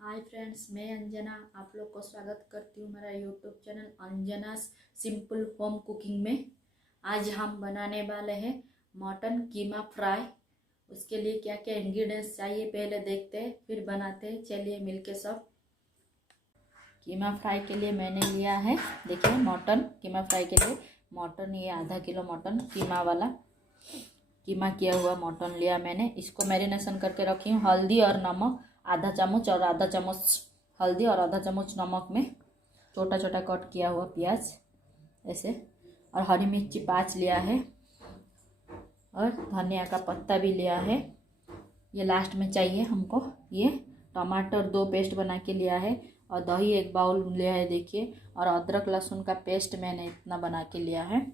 Hi friends, मैं अंजना आप लोग को स्वागत करती हूँ मेरा YouTube channel Anjana's simple home cooking में। आज हम बनाने वाले हैं मटन कीमा फ्राई। उसके लिए क्या क्या इंग्रेडिएंट्स चाहिए पहले देखते हैं, फिर बनाते हैं। चलिए मिलके सब। कीमा फ्राई के लिए मैंने लिया है, देखिए मटन। कीमा फ्राई के लिए मटन, ये आधा किलो मटन कीमा वाला, कीमा किया हुआ मटन लिया मैंने। इसको मैरिनेशन करके रखी हूँ हल्दी और नमक, आधा चम्मच और आधा चम्मच हल्दी और आधा चम्मच नमक में। छोटा छोटा कट किया हुआ प्याज ऐसे, और हरी मिर्ची 5 लिया है, और धनिया का पत्ता भी लिया है। ये लास्ट में चाहिए हमको। ये टमाटर 2 पेस्ट बना के लिया है, और दही 1 बाउल लिया है देखिए, और अदरक लहसुन का पेस्ट मैंने इतना बना के लिया है,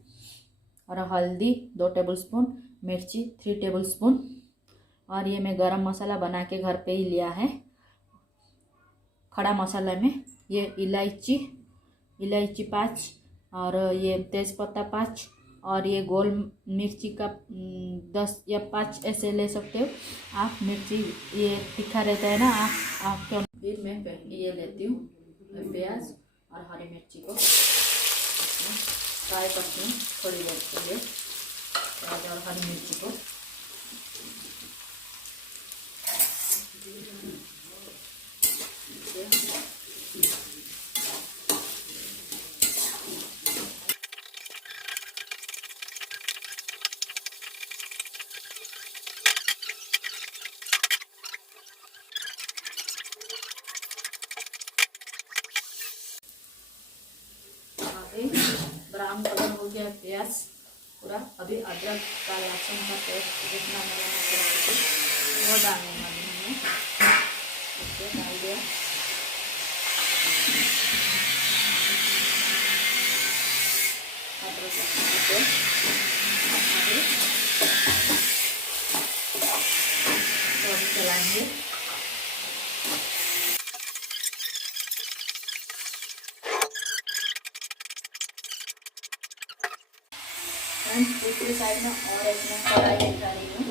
और हल्दी 2 टेबलस्पून, मिर्ची 3 टेबलस्पून, और ये मैं गरम मसाला बना के घर पे ही लिया है। खड़ा मसाला में ये इलायची 5, और ये तेज़पत्ता 5, और ये गोल मिर्ची का 10 या 5 ऐसे ले सकते हो आप। मिर्ची ये तीखा रहता है ना, आप फिर मैं ये लेती हूँ प्याज और हरी मिर्ची को फ्राई करती हूँ थोड़ी देर के लिए। प्याज और हरी मिर्ची को ब्राउन कलर हो गया प्याज पूरा। अभी अदरक का लहसुन का पेस्ट जितना मैं बना के रखी थी वो डालने वाली हूँ। ओके, डाल दिया। अदरक लहसुन का पेस्ट तो अभी चलाएंगे। दूसरी साइड में और एक मैं कढ़ाई बिठा रही हूँ।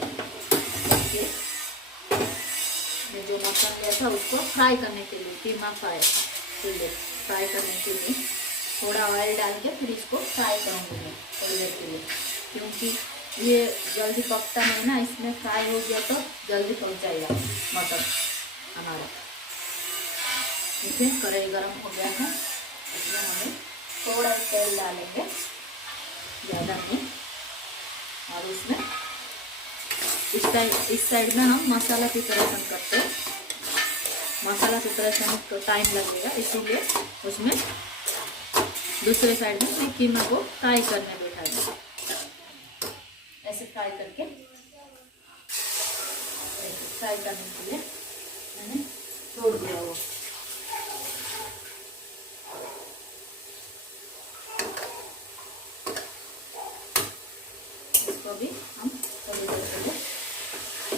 देखिए, ये जो मटन लिया था उसको फ्राई करने के लिए, कीमा फ्राई करने के लिए थोड़ा ऑयल डाल के फिर इसको फ्राई करूँगी मैं थोड़ी देर के लिए, क्योंकि ये जल्दी पकता नहीं ना। इसमें फ्राई हो गया तो जल्दी पक जाएगा मटन हमारा। देखिए, कढ़ाई गर्म हो गया है, इसमें हमें थोड़ा तेल डालेंगे, ज़्यादा नहीं। और उसमें इस साइड में हम मसाला प्रिपरेशन करते हैं। मसाला प्रिपरेशन में तो टाइम लगेगा, इसीलिए उसमें दूसरे साइड में मैं कीमा को फ्राई करने बैठा दूँ। ऐसे फ्राई करके फ्राई करने के लिए मैंने छोड़ दिया वो। इसको भी हम थोड़ी देर के लिए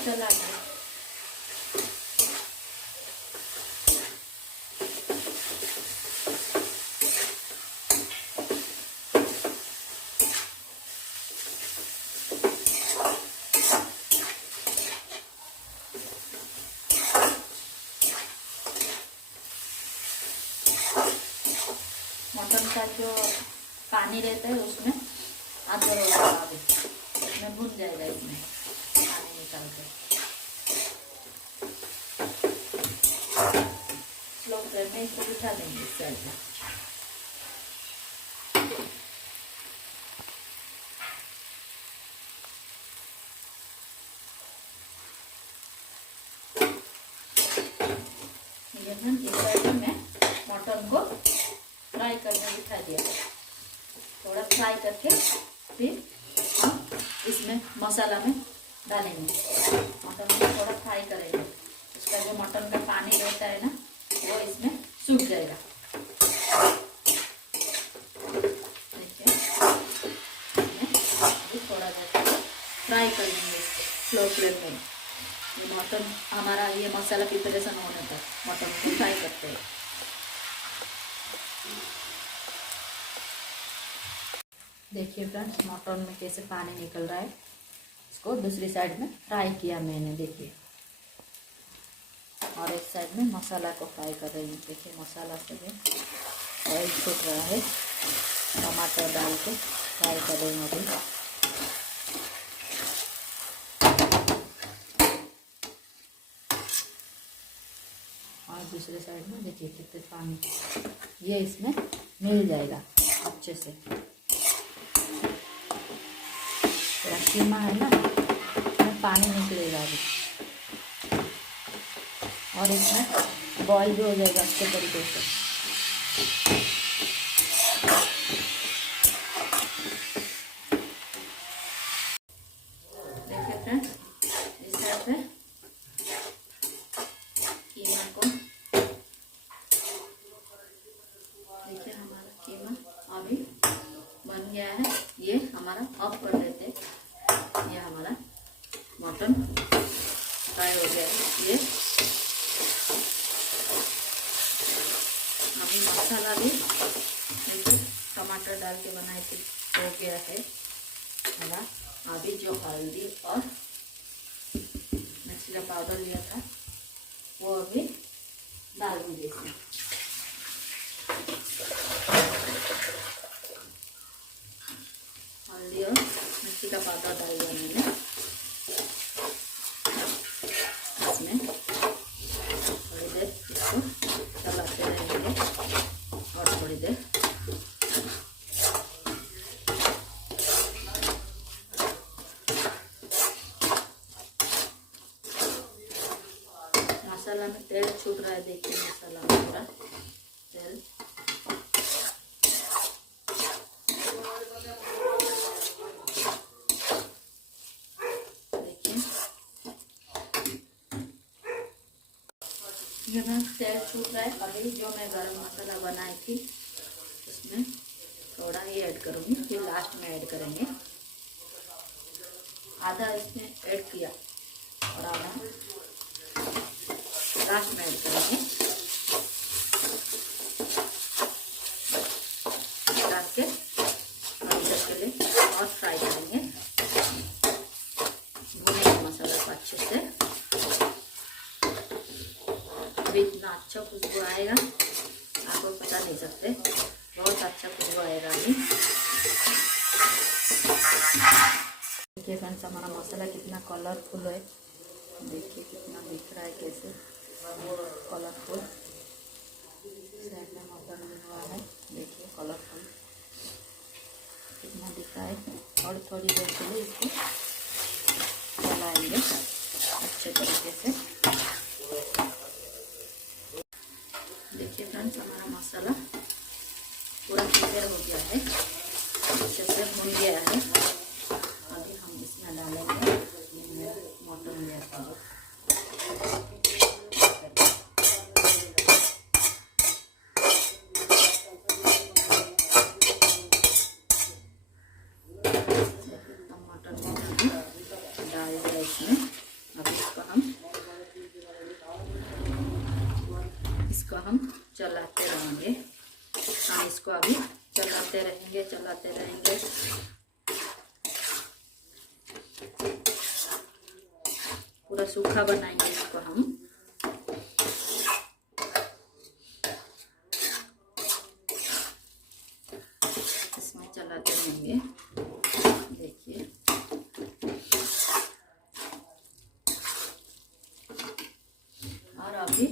चला दें। मटन का जो पानी रहता है उसमें अंदर होगा, अभी इसमें भुन जाएगा, इसमें पानी निकाल के स्लो फ्लेम में इसको बिठा देंगे इस साइड में। इस साइड में मैं मटन को फ्राई करने बिठा दिया। थोड़ा फ्राई करके फिर हम इसमें मसाला में डालेंगे। मटन को थोड़ा फ्राई करेंगे, उसका जो मटन का पानी रहता है ना वो इसमें सूख जाएगा। देखिए, अभी थोड़ा देर फ्राई कर लेंगे स्लो फ्लेम में। ये मटन हमारा, ये मसाला प्रिपरेशन होने तक मटन को फ्राई करते हैं। देखिए फ्रेंड्स, मटन में कैसे पानी निकल रहा है। इसको दूसरी साइड में फ्राई किया मैंने, देखिए और एक साइड में मसाला को फ्राई कर रही हूँ। देखिए मसाला से भी ऑयल छूट रहा है। टमाटर डाल के फ्राई कर रही हूँ अभी। और दूसरे साइड में देखिए कितने पानी ये इसमें मिल जाएगा अच्छे से। थोड़ा कीमा है ना, इसमें पानी निकलेगा अभी और इसमें बॉईल भी हो जाएगा अच्छे तरीके से। देखिए फ्रेंड्स, इस साइड पे कीमा को देखिए हमारा कीमा अभी बन गया है। ये हमारा ऑफ कर देते। ये हमारा मटन फ्राई हो गया है। ये अभी मसाला भी टमाटर डाल के बनाई थी हो गया है हमारा। अभी जो हल्दी और मिर्ची का पाउडर लिया था वो अभी डाल दूँगी इसमें। हल्दी और मिर्ची का पाउडर डाल दिया मैंने इसमें। थोड़ी देर इसको चलाते रहेंगे और थोड़ी देर मसाला में तेल छूट रहा है। देखिए मसाला में पूरा तेल देखिए। ये मैं तेल छूट रहा है। अभी जो मैं गरम मसाला बनाई थी उसमें थोड़ा ही ऐड करूँगी, फिर लास्ट में ऐड करेंगे। आधा इसमें ऐड किया और आधा लास्ट में ऐड करेंगे। डाल के थोड़ी देर के लिए और फ्राई करेंगे। भूनेंगे मसाला को अच्छे से। अभी इतना अच्छा खुशबू आएगा आपको बता नहीं सकते। बहुत अच्छा खुशबू आएगा अभी। देखिए फ्रेंड्स, हमारा मसाला कितना कलरफुल है। देखिए कितना दिख रहा है, कैसे कलरफुल। साइड में मटन हुआ है, देखिए कलरफुल कितना दिख रहा है। और थोड़ी देर के लिए इसको चलाएंगे अच्छे तरीके से। देखिए फ्रेंड्स, हमारा मसाला पूरा क्लियर हो गया है, अच्छे से भुन गया है। अभी हम इसमें डालेंगे मटन लिया था। टमाटर डाल दिया इसमें। अब इसको हम चलाते रहेंगे। हाँ, इसको अभी चलाते रहेंगे। पूरा सूखा बनाएंगे इसको हम। इसमें चलाते रहेंगे। देखिए और अभी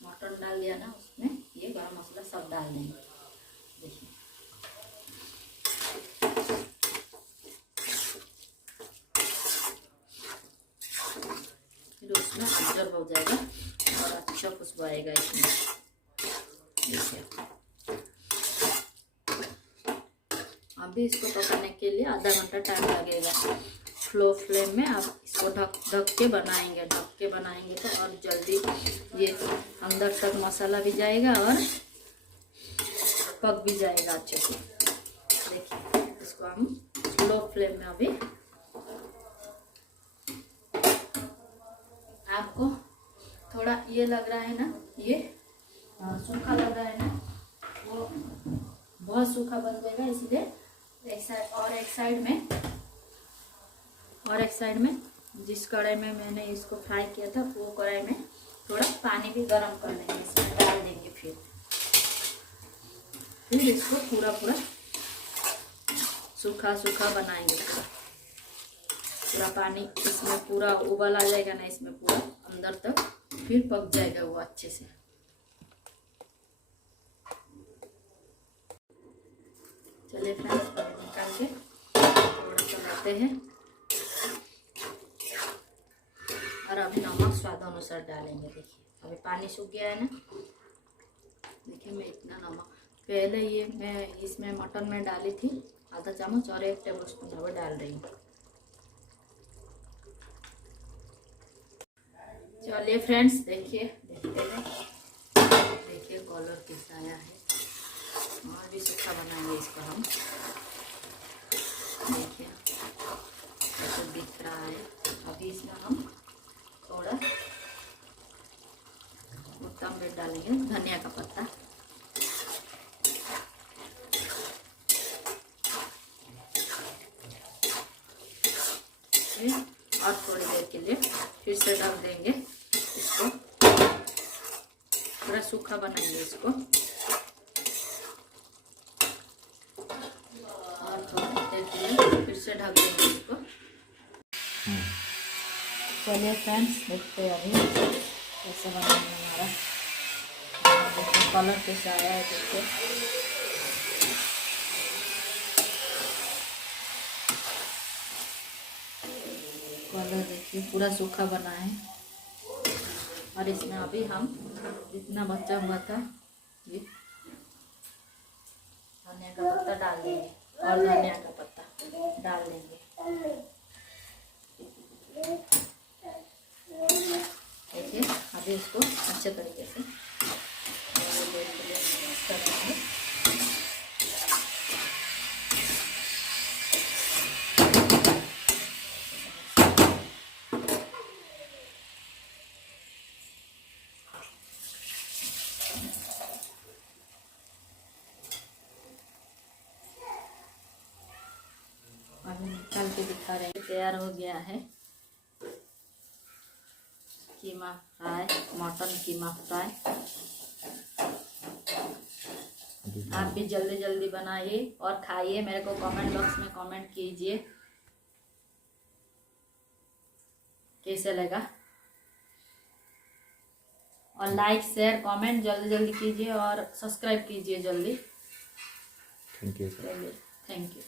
मटन डाल दिया ना, उसमें ये गरम मसाला सब डाल देंगे। देखिए फिर उसमें ऑब्जर्व हो जाएगा और अच्छा खुशबू आएगा इसमें। देखिए अभी इसको पकाने के लिए आधा घंटा टाइम लगेगा। स्लो फ्लेम में आप इसको ढक के बनाएंगे। तो और जल्दी ये अंदर तक मसाला भी जाएगा और पक भी जाएगा अच्छे से। देखिए इसको हम स्लो फ्लेम में अभी। आपको थोड़ा ये लग रहा है ना, ये सूखा लग रहा है ना, वो बहुत सूखा बन जाएगा। इसलिए एक साइड में जिस कढ़ाई में मैंने इसको फ्राई किया था वो कढ़ाई में थोड़ा पानी भी गर्म कर लेंगे, इसमें डाल देंगे। फिर इसको पूरा सूखा सूखा बनाएंगे। पूरा पानी इसमें पूरा उबल आ जाएगा ना, इसमें पूरा अंदर तक, फिर पक जाएगा वो अच्छे से। चलिए फ्रेंड्स, पानी निकाल के थोड़ा चलाते हैं। और अभी नमक स्वाद अनुसार डालेंगे। देखिए अभी पानी सूख गया है ना। देखिए मैं इतना नमक पहले ये मैं इसमें मटन में डाली थी आधा चम्मच, और 1 टेबल स्पून अब डाल रही हूँ। चलिए फ्रेंड्स, देखिए देखते हैं। देखिए कलर कैसा आया है। और भी सूखा बनाएंगे इसको हम। देखिए ऐसे दिख रहा है। अभी इसमें हम थोड़ा उत्तम में डालेंगे धनिया का पत्ता। और थोड़ी देर के लिए फिर से ढक देंगे इसको। थोड़ा सूखा बनाएंगे इसको। और थोड़ी देर के लिए फिर से ढक देंगे इसको। चलिए फ्रेंड्स, देखते हैं अभी कैसे बनाएंगे हमारा। देखिए कलर कैसा आया है। देखिए कलर देखिए पूरा सूखा बना है। और इसमें अभी हम जितना बचा हुआ था ये धनिया का पत्ता डाल देंगे, और धनिया का पत्ता डाल देंगे। देखिए अभी इसको अच्छे तरीके से कर देंगे। अभी निकाल के दिखा रहे हैं। तैयार हो गया है कीमा फ्राई, मटन कीमा फ्राई। आप भी जल्दी जल्दी बनाइए और खाइए। मेरे को कमेंट बॉक्स में कमेंट कीजिए कैसे लगा। और लाइक शेयर कमेंट जल्दी जल्दी कीजिए और सब्सक्राइब कीजिए जल्दी। Thank you. Thank you.